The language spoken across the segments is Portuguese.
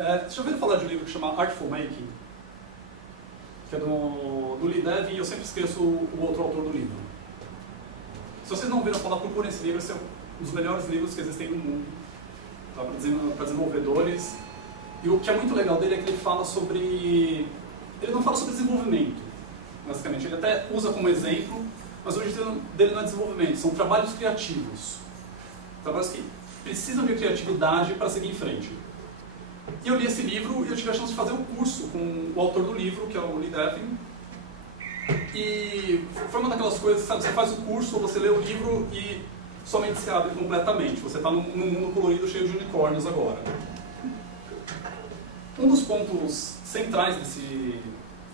Vocês já ouviram falar de um livro que chama Artful Making? Que é do Lee Devin, e eu sempre esqueço o outro autor do livro. Se vocês não ouviram falar, procurem esse livro, esse é um dos melhores livros que existem no mundo, tá? Para desenvolvedores. E o que é muito legal dele é que ele fala sobre... Ele não fala sobre desenvolvimento, basicamente. Ele até usa como exemplo, mas o objetivo dele não é desenvolvimento, são trabalhos criativos. Trabalhos que precisam de criatividade para seguir em frente. E eu li esse livro e eu tive a chance de fazer um curso com o autor do livro, que é o Lee Devin. E foi uma daquelas coisas, sabe, você faz o curso, você lê o livro e sua mente se abre completamente. Você está num mundo colorido cheio de unicórnios agora. Um dos pontos centrais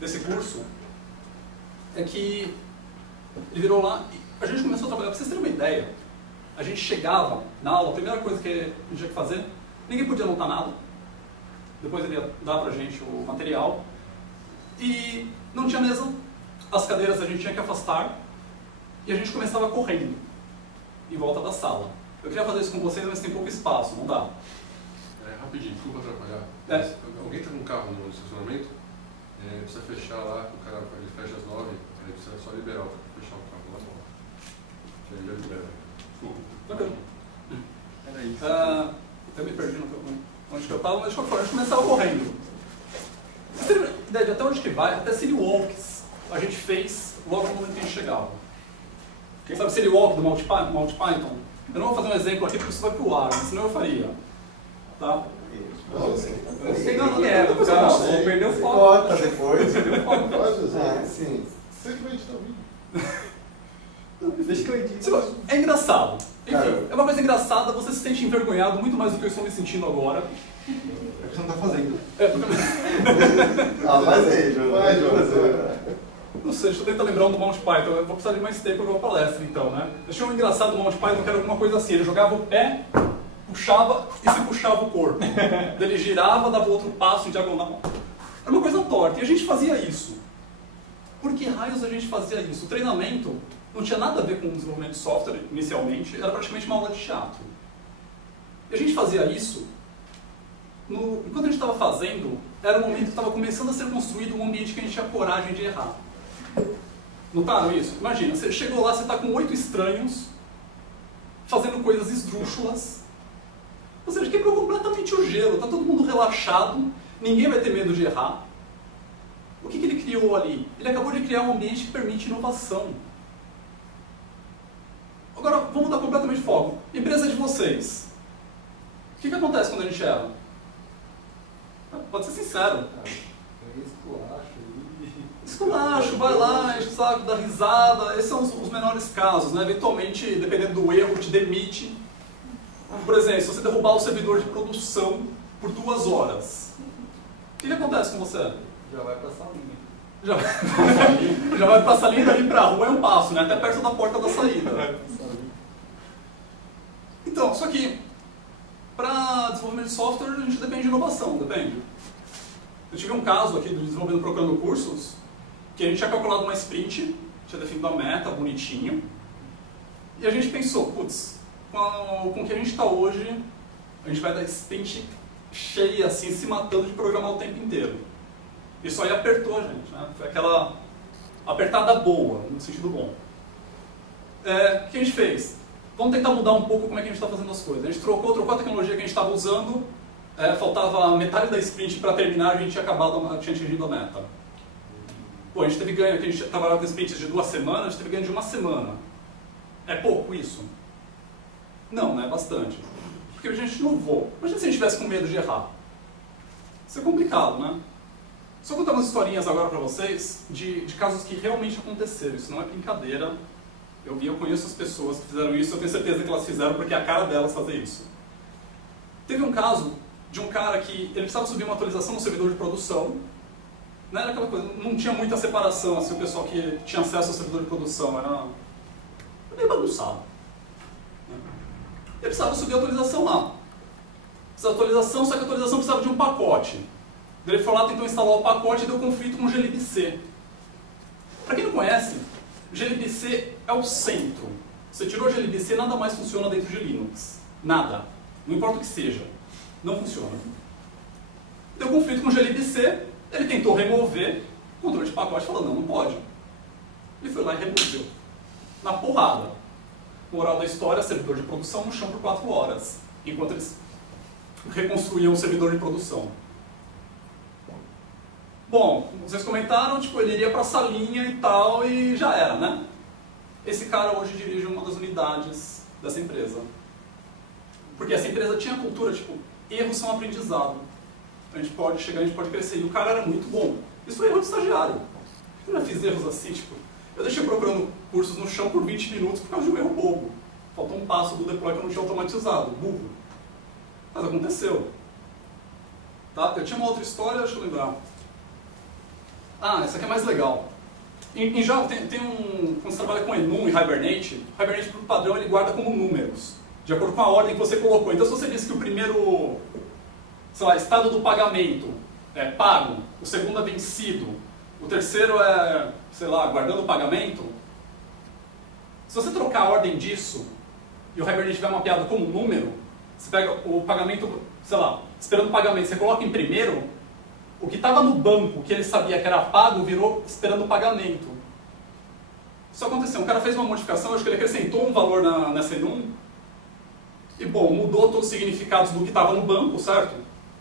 desse curso é que ele virou lá e a gente começou a trabalhar. Para vocês terem uma ideia, a gente chegava na aula, a primeira coisa que a gente tinha que fazer, ninguém podia anotar nada. Depois ele ia dar pra gente o material. E não tinha mesa, as cadeiras a gente tinha que afastar e a gente começava correndo em volta da sala. Eu queria fazer isso com vocês, mas tem pouco espaço, não dá. Rapidinho, desculpa atrapalhar. Alguém está com um carro no estacionamento, precisa fechar lá, o cara ele fecha às 9, aí precisa só liberar para fechar o carro lá fora. Aí já libera. Desculpa. Tranquilo. Era isso. Eu me perdi onde que eu estava, mas de qualquer forma, a gente começava correndo. Você tem ideia de até onde que vai? Até City Walks a gente fez logo no momento que a gente chegava. Quem sabe City Walk do Monty Python? Eu não vou fazer um exemplo aqui porque isso vai pro ar, senão eu faria. Tá? Eu sei Não, que é, depois cara, eu mostro. perdeu foco. Corta depois. Perdeu foco. Pode usar, sim. Você que vai editar o vídeo. Deixa que eu edito. É engraçado. Enfim, Cara, é uma coisa engraçada, você se sente envergonhado muito mais do que eu estou me sentindo agora. É que você não tá fazendo. Faz aí, João. Vai, João. Não sei, deixa eu tentar lembrar um do Monty Python. Eu vou precisar de mais tempo para uma palestra, então, né? Eu achei um engraçado do Monty Python que era alguma coisa assim. Ele jogava o pé, puxava e se puxava o corpo. Daí ele girava, dava outro passo em diagonal. Era uma coisa torta. E a gente fazia isso. Por que raios a gente fazia isso? O treinamento não tinha nada a ver com o desenvolvimento de software inicialmente. Era praticamente uma aula de teatro. E a gente fazia isso... Enquanto a gente estava fazendo, era o momento que estava começando a ser construído um ambiente que a gente tinha coragem de errar. Notaram isso? Imagina, você chegou lá, você está com 8 estranhos, fazendo coisas esdrúxulas. Ou seja, quebrou completamente o gelo, está todo mundo relaxado, ninguém vai ter medo de errar. O que ele criou ali? Ele acabou de criar um ambiente que permite inovação. Agora, vamos mudar completamente de foco. Empresa de vocês. O que acontece quando a gente erra? Pode ser sincero. Esculacho, vai lá, enche o saco, dá risada. Esses são os menores casos, né? Eventualmente, dependendo do erro, te demite. Por exemplo, se você derrubar o servidor de produção por 2 horas, o que acontece com você? Já vai pra salinha. Já vai pra salinha e dali pra rua é um passo, né? Até perto da porta da saída. Então, só que para desenvolvimento de software a gente depende de inovação, depende. Eu tive um caso aqui do desenvolvimento procurando cursos, que a gente tinha calculado uma sprint, tinha definido uma meta bonitinho, e a gente pensou, putz, com o que a gente está hoje, a gente vai dar sprint cheia, assim, se matando de programar o tempo inteiro. Isso aí apertou a gente, né? Foi aquela apertada boa, no sentido bom. O que a gente fez? Vamos tentar mudar um pouco como é que a gente está fazendo as coisas. A gente trocou a tecnologia que a gente estava usando, faltava metade da sprint para terminar, a gente tinha atingido a meta. Pô, a gente teve ganho, que a gente trabalhava com sprints de 2 semanas, a gente teve ganho de 1 semana. É pouco isso? Não, não é bastante. Porque a gente inovou. Imagina se a gente estivesse com medo de errar. Isso é complicado, né? Só contar umas historinhas agora para vocês de casos que realmente aconteceram. Isso não é brincadeira. Eu conheço as pessoas que fizeram isso, eu tenho certeza que elas fizeram porque é a cara delas fazer isso. Teve um caso de um cara que ele precisava subir uma atualização no servidor de produção. Não era aquela coisa, não tinha muita separação, assim, o pessoal que tinha acesso ao servidor de produção, era meio bagunçado. Ele precisava subir a atualização lá. Precisava de atualização, só que a atualização precisava de um pacote. Ele foi lá, tentou instalar o pacote e deu conflito com o glibc. Para quem não conhece, glibc é o centro. Você tirou o glibc, nada mais funciona dentro de Linux. Nada. Não importa o que seja. Não funciona. deu conflito com o glibc, ele tentou remover o controle de pacote e falou, não pode. Ele foi lá e removeu. Na porrada. Moral da história, servidor de produção no chão por 4 horas, enquanto eles reconstruíam o servidor de produção. Bom, vocês comentaram, tipo, ele iria para a salinha e tal, e já era, né? Esse cara hoje dirige uma das unidades dessa empresa. Porque essa empresa tinha a cultura, tipo, erros são aprendizado. A gente pode chegar, a gente pode crescer. E o cara era muito bom. Isso foi erro de estagiário. Eu já fiz erros assim, tipo, eu deixei procurando cursos no chão por 20 minutos por causa de um erro bobo. Faltou um passo do deploy que eu não tinha automatizado, burro. Mas aconteceu. Tá? Eu tinha uma outra história, deixa eu lembrar. Ah, essa aqui é mais legal. Em Java tem um... Quando você trabalha com enum e Hibernate, o Hibernate, por padrão, ele guarda como números, de acordo com a ordem que você colocou. Então, se você disse que o primeiro, sei lá, estado do pagamento é pago, o segundo é vencido, o terceiro é, sei lá, guardando o pagamento, se você trocar a ordem disso e o Hibernate tiver mapeado como número, você pega o pagamento, sei lá, esperando o pagamento, você coloca em primeiro, o que estava no banco, que ele sabia que era pago, virou esperando o pagamento. Isso aconteceu. Um cara fez uma modificação, acho que ele acrescentou um valor nessa enum, e bom, mudou todos os significados do que estava no banco, certo?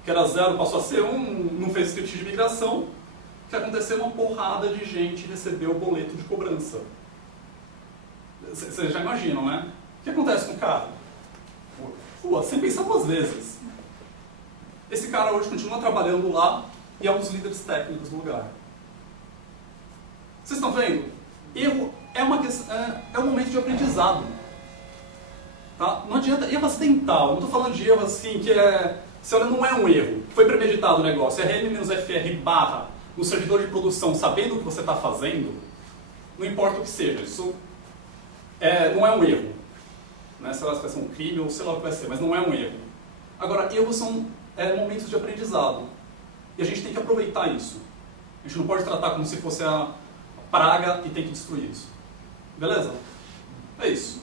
Que era 0, passou a ser 1, não fez script de migração. O que aconteceu? Uma porrada de gente recebeu o boleto de cobrança. Vocês já imaginam, né? O que acontece com o cara? Pô, sem pensar 2 vezes. Esse cara hoje continua trabalhando lá e é um dos líderes técnicos do lugar. Vocês estão vendo? Erro é um momento de aprendizado. Tá? Não adianta erro acidental. Não estou falando de erro assim que é... Se olha, não é um erro. Foi premeditado o negócio. É rn-fr barra no servidor de produção, sabendo o que você está fazendo, não importa o que seja. Isso não é um erro. Né? Sei lá se vai ser um crime ou sei lá o que vai ser, mas não é um erro. Agora, erros são momentos de aprendizado. E a gente tem que aproveitar isso. A gente não pode tratar como se fosse a praga e tem que destruir isso. Beleza? É isso.